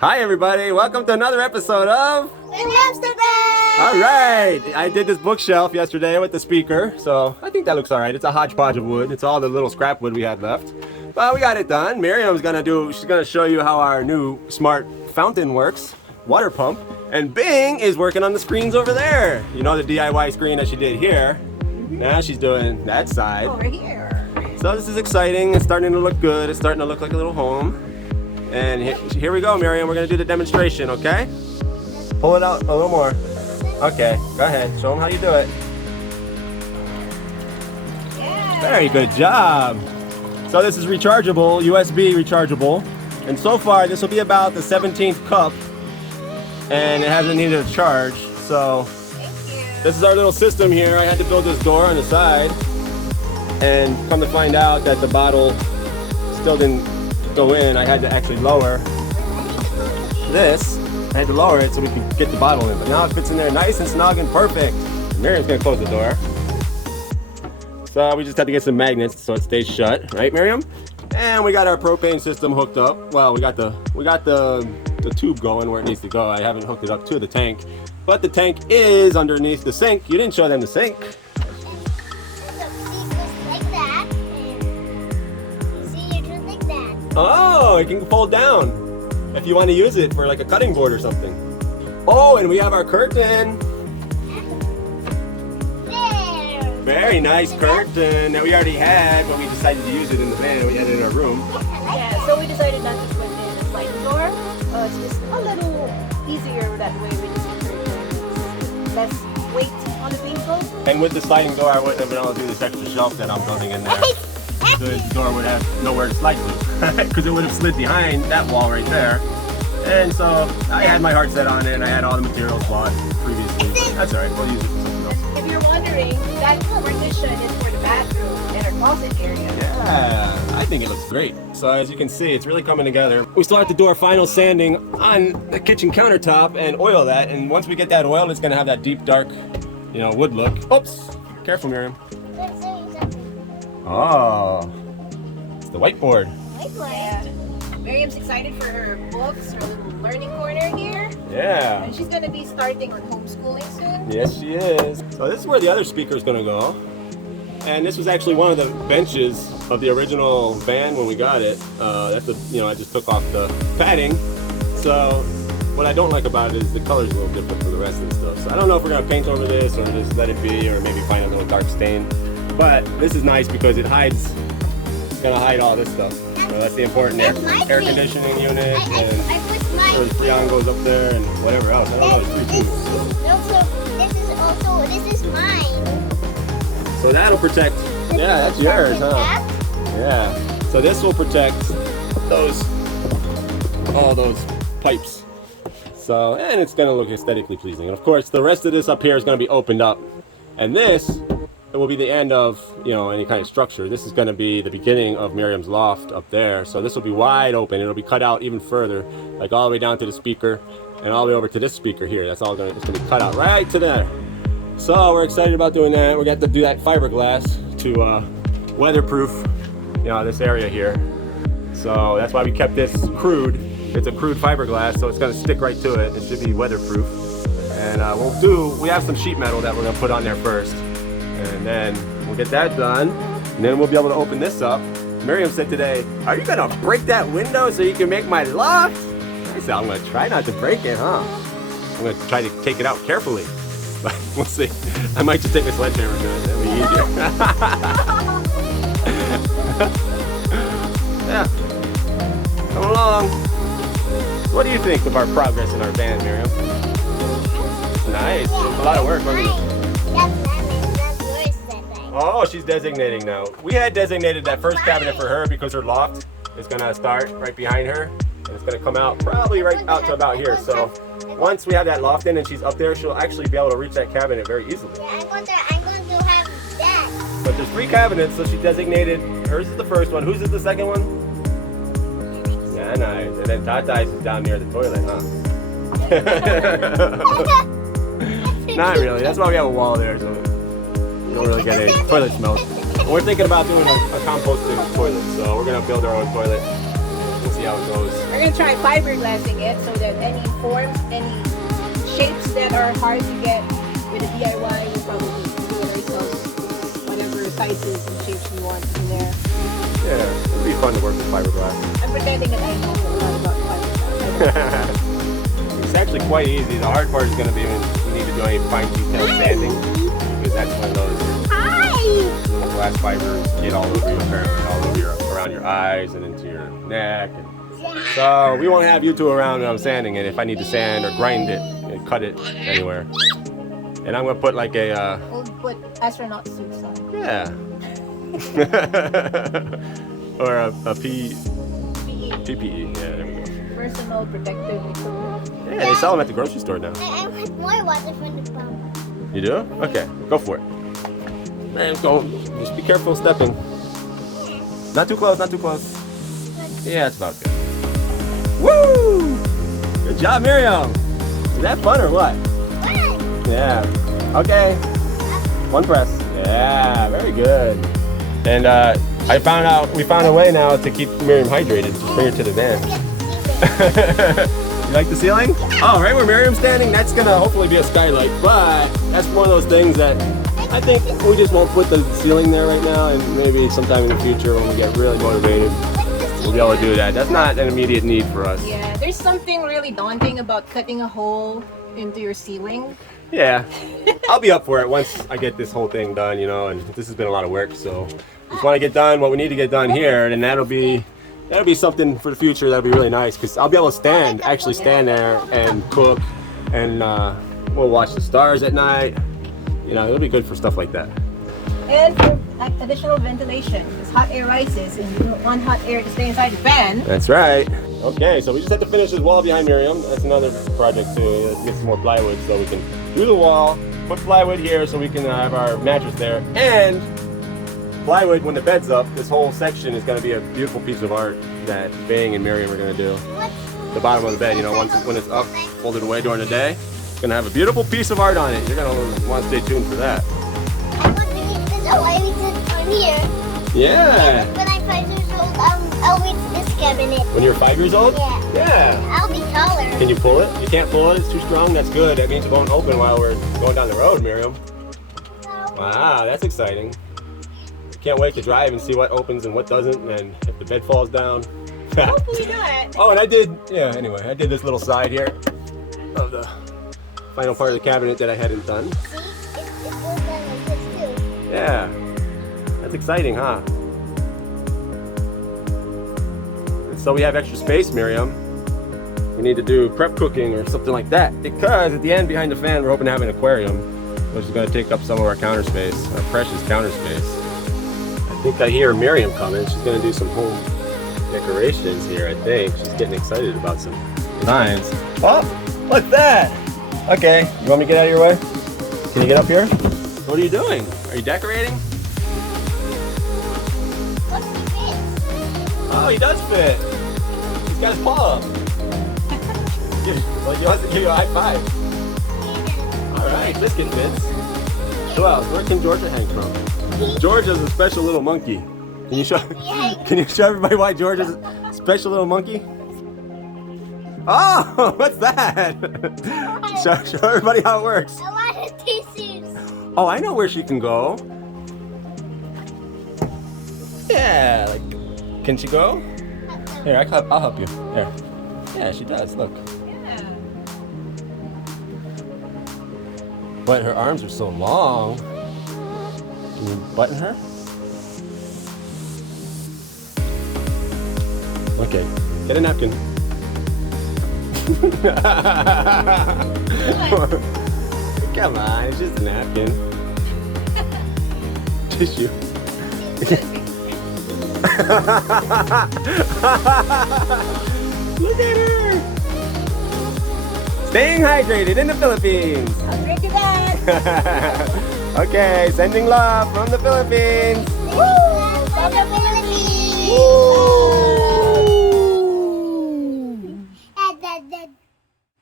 Hi everybody, welcome to another episode of FilAmstagram! Alright, I did this bookshelf yesterday with the speaker, so I think that looks alright. It's a hodgepodge of wood. It's all the little scrap wood we had left. But we got it done. Miriam's she's gonna show you how our new smart fountain works, water pump. And Bing is working on the screens over there. You know, the DIY screen that she did here. Now she's doing that side. Over here. So this is exciting. It's starting to look good. It's starting to look like a little home. And here we go, Miriam. We're gonna do the demonstration, okay? Pull it out a little more. Okay, go ahead. Show them how you do it. Yeah. Very good job. So this is rechargeable, USB rechargeable. And so far, this will be about the 17th cup. And it hasn't needed a charge. So Thank you. this is our little system here. I had to build this door on the side. And come to find out that the bottle still didn't go in. I had to actually lower this. I had to lower it so we could get the bottle in. But now it fits in there nice and snug and perfect. Miriam's gonna close the door. So we just have to get some magnets so it stays shut, right, Miriam? And we got our propane system hooked up. Well, we got the tube going where it needs to go. I haven't hooked it up to the tank, but the tank is underneath the sink. You didn't show them the sink. Oh, it can fold down if you want to use it for like a cutting board or something. Oh, and we have our curtain. There. Very nice curtain that we already had, but we decided to use it in the van. We had it in our room. Yeah, so we decided not to put in a sliding door. It's just a little easier that way. We just put less weight on the vehicle. And with the sliding door, I wouldn't have been able to do this extra shelf that I'm building in there. The door would have nowhere to slide to because it would have slid behind that wall right there. And so I had my heart set on it and I had all the materials bought previously. But that's alright, we'll use it for something else. If you're wondering, that partition is for the bathroom and our closet area. Yeah, I think it looks great. So as you can see, it's really coming together. We still have to do our final sanding on the kitchen countertop and oil that. And once we get that oiled, it's going to have that deep, dark, wood look. Oops! Careful, Miriam. Oh, it's the whiteboard. Yeah. Miriam's excited for her books, her little learning corner here. Yeah. And she's going to be starting her homeschooling soon. Yes, she is. So this is where the other speaker is going to go. And this was actually one of the benches of the original van when we got it. I just took off the padding. So what I don't like about it is the color's a little different from the rest of the stuff. So I don't know if we're going to paint over this or just let it be or maybe find a little dark stain. But this is nice because it's gonna hide all this stuff. So that's the important air conditioning unit and the Freon goes up there and whatever else. I don't know, it's pretty cool. This is mine. So that'll protect, yeah, that's yours, huh? Yeah. So this will protect all those pipes. So, and it's gonna look aesthetically pleasing. And of course, the rest of this up here is gonna be opened up. And this, it will be the end of, any kind of structure. This is going to be the beginning of Miriam's loft up there. So this will be wide open. It'll be cut out even further, like all the way down to the speaker and all the way over to this speaker here. That's all it's going to be cut out right to there. So we're excited about doing that. We're going to have to do that fiberglass to weatherproof, this area here. So that's why we kept this crude. It's a crude fiberglass, so it's going to stick right to it. It should be weatherproof. And we have some sheet metal that we're going to put on there first. And then we'll get that done, and then we'll be able to open this up. Miriam said today, are you gonna break that window so you can make my loft? I said, I'm gonna try not to break it, huh? I'm gonna try to take it out carefully, but we'll see. I might just take a sledgehammer and do it, that'll be easier. Yeah, come along. What do you think of our progress in our van, Miriam? Nice, a lot of work, wasn't it? Oh, she's designating now. We had designated that first cabinet for her because her loft is gonna start right behind her. And it's gonna come out probably right out to about here. So once we have that loft in and she's up there, she'll actually be able to reach that cabinet very easily. Yeah, I'm going to have that. But there's 3 cabinets, so she designated, hers is the first one. Whose is the second one? Yeah, nice. And then Tata's is down near the toilet, huh? Not really, that's why we have a wall there. So we don't really get any toilet smells. We're thinking about doing a composting toilet, so we're gonna build our own toilet. We'll see how it goes. We're gonna try fiberglassing it so that any forms, any shapes that are hard to get with a DIY, we'll probably do it ourselves. Whatever sizes and shapes we want in there. Yeah, it'll be fun to work with fiberglass. I'm pretending that I know a lot about fiberglass. It's actually quite easy. The hard part is going to be when you need to do any fine detail sanding, because that's when those little glass fibers get all over you, apparently, all over around your eyes and into your neck. So we won't have you two around when I'm sanding it if I need to sand or grind it and cut it anywhere. And I'm going to put like a... We'll put astronaut suits on. Yeah. Or a PPE. Yeah, there we go. Personal protective equipment. Yeah, they sell them at the grocery store now. I want more water from the pump. You do? Okay, go for it. Man, go. Just be careful stepping. Not too close, not too close. Yeah, it's about good. Woo! Good job, Miriam. Is that fun or what? Yeah. Okay. One press. Yeah, very good. And we found a way now to keep Miriam hydrated. Just bring her to the van. You like the ceiling? Oh, right where Miriam's standing, that's gonna hopefully be a skylight. But that's one of those things that I think we just won't put the ceiling there right now, and maybe sometime in the future when we get really motivated, we'll be able to do that. That's not an immediate need for us. Yeah, there's something really daunting about cutting a hole into your ceiling. Yeah, I'll be up for it once I get this whole thing done, you know, and this has been a lot of work, so just want to get done what we need to get done here, and that'll be something for the future that'll be really nice, because I'll be able to actually stand there and cook, and we'll watch the stars at night. You know, it'll be good for stuff like that. And for additional ventilation, because hot air rises and you don't want hot air to stay inside the fan. That's right. Okay, so we just have to finish this wall behind Miriam. That's another project too. Let's get some more plywood so we can do the wall, put plywood here so we can have our mattress there, and plywood when the bed's up. This whole section is going to be a beautiful piece of art that Bang and Miriam are going to do. The bottom of the bed, you know, when it's up, folded away during the day, it's going to have a beautiful piece of art on it. You're going to want to stay tuned for that. I want to eat this away on here. Yeah. When I'm 5 years old, I'll reach this cabinet. When you're 5 years old? Yeah. Yeah. I'll be taller. Can you pull it? You can't pull it? It's too strong? That's good. That means it won't open while we're going down the road, Miriam. No. Wow, that's exciting. Can't wait to drive and see what opens and what doesn't, and if the bed falls down. Hopefully not. Oh, and I did this little side here of the final part of the cabinet that I hadn't done. See? It goes down like this too. Yeah. That's exciting, huh? So we have extra space, Miriam. We need to do prep cooking or something like that, because at the end behind the fan we're hoping to have an aquarium, which is going to take up some of our counter space, our precious counter space. I think I hear Miriam coming. She's going to do some home decorations here, I think. She's getting excited about some designs. Oh, what's that? Okay, you want me to get out of your way? Can you get up here? What are you doing? Are you decorating? Look, he fits. Oh, he does fit. He's got his paw up. Well, he wants to give you a high five. All right, Biscuit fits. Who else? Where can Georgia hang from? Georgia's a special little monkey. Can you show everybody why Georgia's a special little monkey? Oh, what's that? show everybody how it works. I want tissues. Oh, I know where she can go. Yeah, like, can she go? Here, I'll help you. Here. Yeah, she does. Look. Yeah. But her arms are so long. Can you button her? Okay, get a napkin. Come on, it's just a napkin. Tissue. Look at her! Staying hydrated in the Philippines. I'll drink to that. Okay, sending love from the Philippines. Woo! From the Philippines. Woo!